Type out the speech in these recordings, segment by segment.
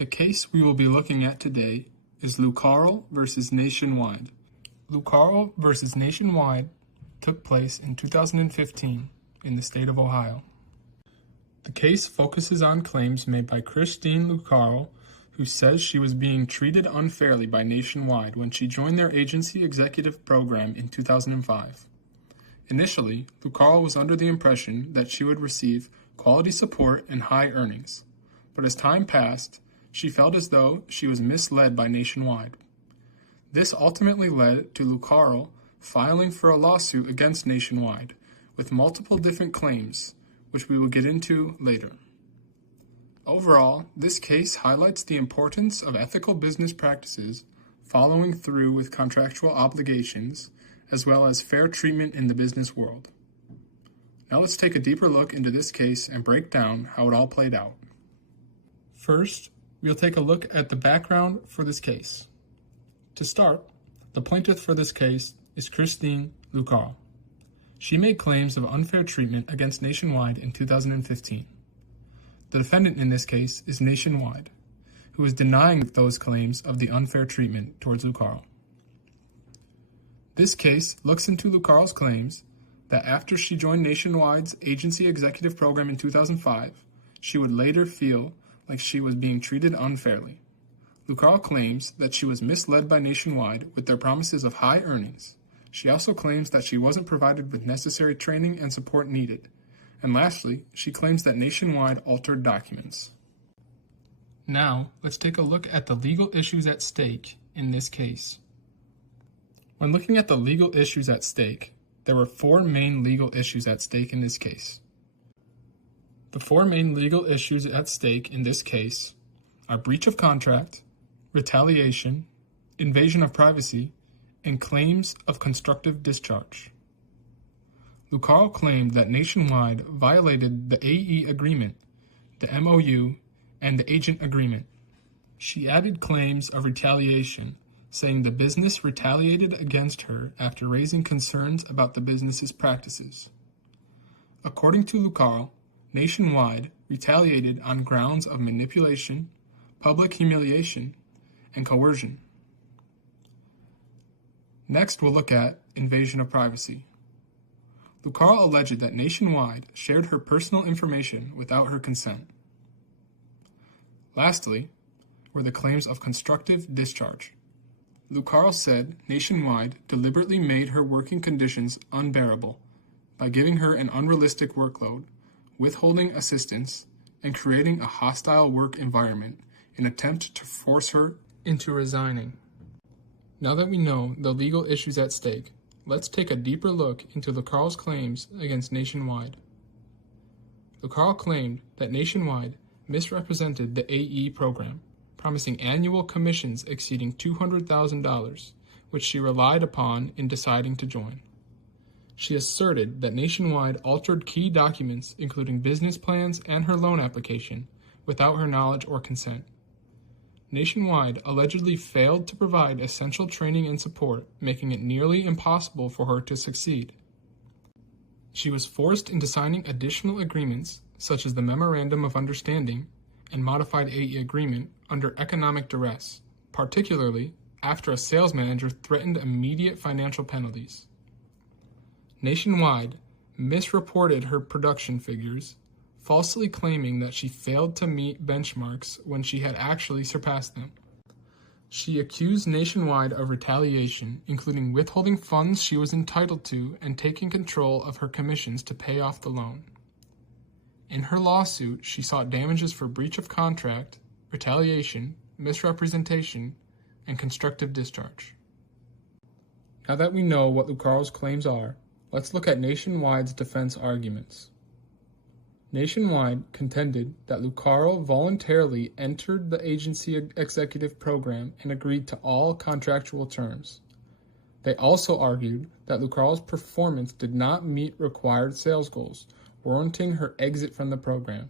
The case we will be looking at today is Lucarell versus Nationwide. Lucarell versus Nationwide took place in 2015 in the state of Ohio. The case focuses on claims made by Christine Lucarell, who says she was being treated unfairly by Nationwide when she joined their agency executive program in 2005. Initially, Lucarell was under the impression that she would receive quality support and high earnings, but as time passed, she felt as though she was misled by Nationwide. This ultimately led to Lucarell filing for a lawsuit against Nationwide with multiple different claims, which we will get into later. Overall, this case highlights the importance of ethical business practices, following through with contractual obligations, as well as fair treatment in the business world. Now let's take a deeper look into this case and break down how it all played out. First, we'll take a look at the background for this case. To start, the plaintiff for this case is Christine Lucarell. She made claims of unfair treatment against Nationwide in 2015. The defendant in this case is Nationwide, who is denying those claims of the unfair treatment towards Lucarell. This case looks into Lucarell's claims that after she joined Nationwide's agency executive program in 2005, she would later feel like she was being treated unfairly. Lucarell claims that she was misled by Nationwide with their promises of high earnings. She also claims that she wasn't provided with necessary training and support needed. And lastly, she claims that Nationwide altered documents. Now, let's take a look at the legal issues at stake in this case. When looking at the legal issues at stake, there were four main legal issues at stake in this case. The four main legal issues at stake in this case are breach of contract, retaliation, invasion of privacy, and claims of constructive discharge. Lucarell claimed that Nationwide violated the AE agreement, the MOU, and the agent agreement. She added claims of retaliation, saying the business retaliated against her after raising concerns about the business's practices. According to Lucarell, Nationwide retaliated on grounds of manipulation, public humiliation, and coercion. Next, we'll look at invasion of privacy. Lucarell alleged that Nationwide shared her personal information without her consent. Lastly, were the claims of constructive discharge. Lucarell said Nationwide deliberately made her working conditions unbearable by giving her an unrealistic workload, withholding assistance, and creating a hostile work environment in an attempt to force her into resigning. Now that we know the legal issues at stake, let's take a deeper look into Lucarell's claims against Nationwide. Lucarell claimed that Nationwide misrepresented the AE program, promising annual commissions exceeding $200,000, which she relied upon in deciding to join. She asserted that Nationwide altered key documents, including business plans and her loan application, without her knowledge or consent. Nationwide allegedly failed to provide essential training and support, making it nearly impossible for her to succeed. She was forced into signing additional agreements, such as the Memorandum of Understanding and Modified AE Agreement, under economic duress, particularly after a sales manager threatened immediate financial penalties. Nationwide misreported her production figures, falsely claiming that she failed to meet benchmarks when she had actually surpassed them. She accused Nationwide of retaliation, including withholding funds she was entitled to and taking control of her commissions to pay off the loan. In her lawsuit, she sought damages for breach of contract, retaliation, misrepresentation, and constructive discharge. Now that we know what Lucarell's claims are, let's look at Nationwide's defense arguments. Nationwide contended that Lucarell voluntarily entered the agency executive program and agreed to all contractual terms. They also argued that Lucarell's performance did not meet required sales goals, warranting her exit from the program.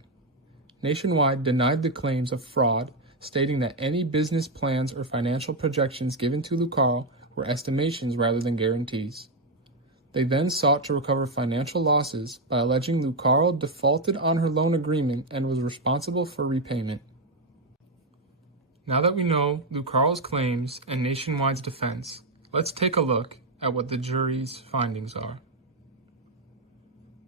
Nationwide denied the claims of fraud, stating that any business plans or financial projections given to Lucarell were estimations rather than guarantees. They then sought to recover financial losses by alleging Lucarell defaulted on her loan agreement and was responsible for repayment. Now that we know Lucarell's claims and Nationwide's defense, let's take a look at what the jury's findings are.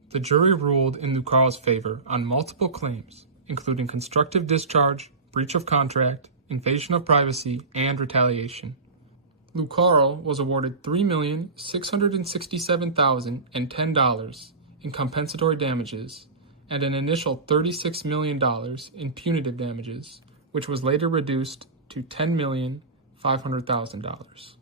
The jury ruled in Lucarell's favor on multiple claims, including constructive discharge, breach of contract, invasion of privacy, and retaliation. Lucarell was awarded $3,667,010 in compensatory damages and an initial $36 million in punitive damages, which was later reduced to $10,500,000.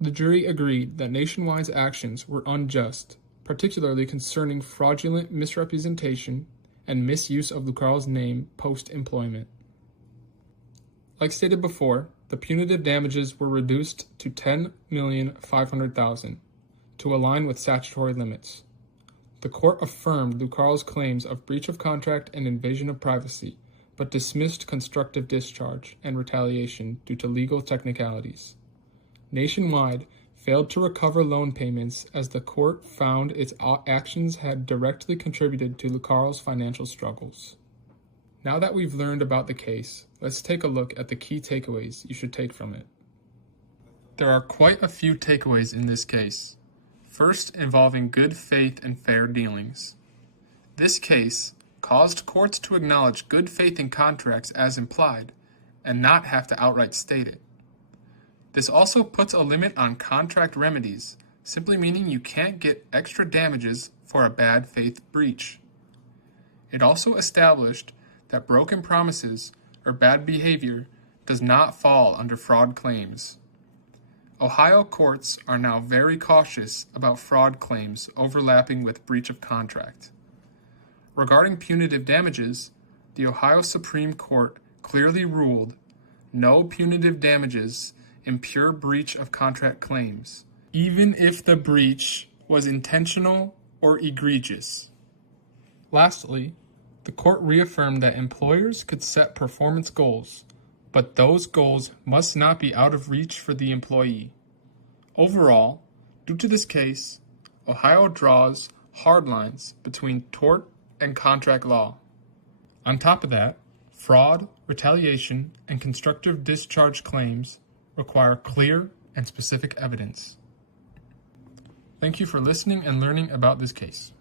The jury agreed that Nationwide's actions were unjust, particularly concerning fraudulent misrepresentation and misuse of Lucarell's name post-employment. Like stated before, the punitive damages were reduced to $10,500,000 to align with statutory limits. The court affirmed Lucarell's claims of breach of contract and invasion of privacy, but dismissed constructive discharge and retaliation due to legal technicalities. Nationwide failed to recover loan payments as the court found its actions had directly contributed to Lucarell's financial struggles. Now that we've learned about the case, let's take a look at the key takeaways you should take from it. There are quite a few takeaways in this case. First, involving good faith and fair dealings. This case caused courts to acknowledge good faith in contracts as implied and not have to outright state it. This also puts a limit on contract remedies, simply meaning you can't get extra damages for a bad faith breach. It also established that broken promises or bad behavior does not fall under fraud claims. Ohio courts are now very cautious about fraud claims overlapping with breach of contract. Regarding punitive damages, the Ohio Supreme Court clearly ruled no punitive damages in pure breach of contract claims, even if the breach was intentional or egregious. Lastly, the court reaffirmed that employers could set performance goals, but those goals must not be out of reach for the employee. Overall, due to this case, Ohio draws hard lines between tort and contract law. On top of that, fraud, retaliation, and constructive discharge claims require clear and specific evidence. Thank you for listening and learning about this case.